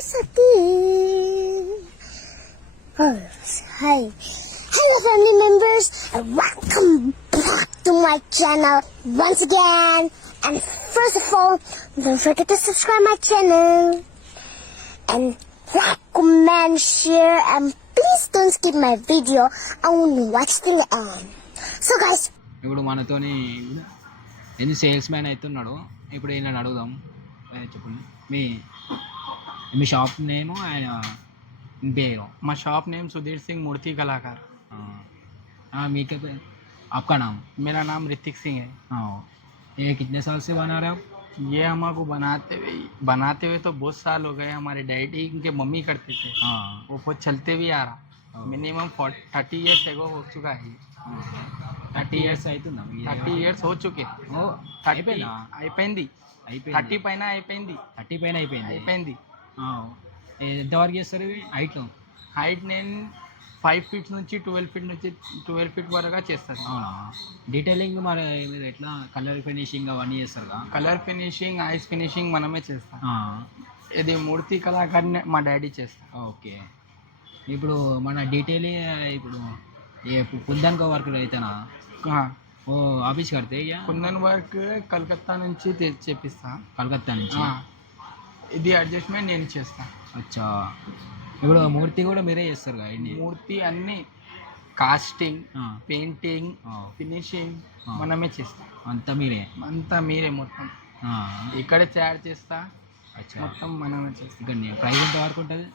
Sati. Oh, hi. Hello family members and welcome back to my channel once again. And first of all, don't forget to subscribe my channel. And like, comment, share, and please don't skip my video. I want to watch till the end. So guys, ఇప్పుడు మనతోని ఎందుకు sales man అవుతున్నాడు. ఇప్పుడు ఈయన అడుగుదాం. చెప్పండి మీ మీ shop name ఆయన పేరు. మా షॉप नेम सुधीर सिंह मूर्ति कलाकार। मीके आपका नाम? मेरा नाम ऋतिक सिंह है। हाँ, ये कितने साल से बना रहे आप? ये हमको बनाते हुए तो बहुत साल हो गए। हमारे डैडी के मम्मी करते थे। हाँ, वो बहुत चलते भी आ रहा। मिनिमम 30 ईयर्स एगो हो चुका है। 30 years అవుతుందా? 30 ईयर्स हो चुके। ఓ, 30 అయిపోయిందా? అయిపోయింది। 30 పైన అయిపోయింది। 30 పైన అయిపోయింది. అయిపోయింది। ఎంతవరకు చేస్తారు ఇవి హైట్? హైట్ నేను 5 ఫీట్స్ నుంచి 12 ఫీట్ వరకు చేస్తాను। అవునా? డీటెయిలింగ్ మరి మీరు ఎట్లా కలర్ ఫినిషింగ్ అవన్నీ చేస్తారుగా? కలర్ ఫినిషింగ్, ఐస్ ఫినిషింగ్ మనమే చేస్తాం। ఇది మూర్తి కళాకారు మా డాడీ చేస్తారు। ఓకే, ఇప్పుడు మన డీటెయిలింగ్ ఇప్పుడు ये कुंदन का वर्क रहता ना? हाँ, वो ऑफिस करते हैं क्या? కుందన్ వర్క్ కలకత్తా నుంచి చేపిస్తా। కలకత్తా నుంచి? ఇది అడ్జస్ట్మెంట్ నేను చేస్తా। అచ్చా, ఇప్పుడు మూర్తి కూడా మీరే చేస్తారు కదా? మూర్తి అన్ని కాస్టింగ్, పెయింటింగ్, ఫినిషింగ్ మనమే చేస్తాం। అంతా మీరే మొత్తం ఇక్కడే తయారు చేస్తా। అచ్చా, మొత్తం మనమే చేస్తాం। ఇక్కడ ప్రైస్ ఎంత వరకు ఉంటుంది?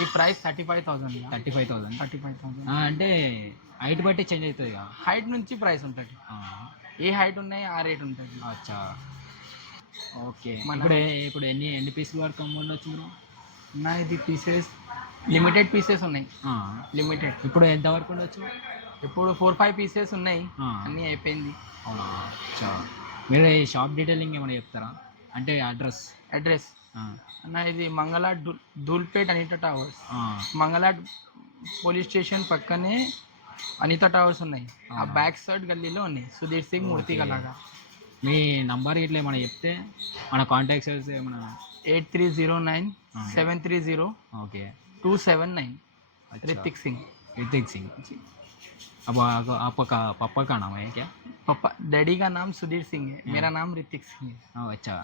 ఈ ప్రైస్ 35,000। 35,000 అంటే హైట్ బట్టి చేంజ్ అవుతుంది కదా? హైట్ నుంచి ప్రైస్ ఉంటుంది। ఏ హైట్ ఉన్నాయి ఆ రేట్ ఉంటుంది। అచ్చా, ఓకే. ఇప్పుడు ఎన్ని పీసులు వరకు అమ్ముండొచ్చు మీరు? నా ఇది పీసెస్ లిమిటెడ్ పీసెస్ ఉన్నాయి। లిమిటెడ్ ఇప్పుడు ఎంత వరకు ఉండొచ్చు? ఇప్పుడు 4-5 పీసెస్ ఉన్నాయి, అన్నీ అయిపోయింది। అవునా? అచ్చా, మీరు ఈ షాప్ డీటెయిలింగ్ ఏమైనా చెప్తారా? అంటే అడ్రస్ అన్న ఇది మంగళ ధూల్పేట్ అనితా టవర్స్। మంగళ పోలీస్ స్టేషన్ పక్కనే అనితా టవర్స్ ఉన్నాయి। ఆ బ్యాక్ సైడ్ గల్లీలో ఉన్నాయి సుధీర్ సింగ్ మూర్తి కళాకార్। మీ నంబర్ ఇట్లా ఏమైనా చెప్తే మన కాంటాక్ట్స్ ఏమైనా? 8309-730 ఓకే 279। ऋतिक सिंह। अब आपका पापा का नाम है क्या? पापा डैडी का नाम सुधीर सिंह है, मेरा नाम ऋतिक सिंह है। अच्छा।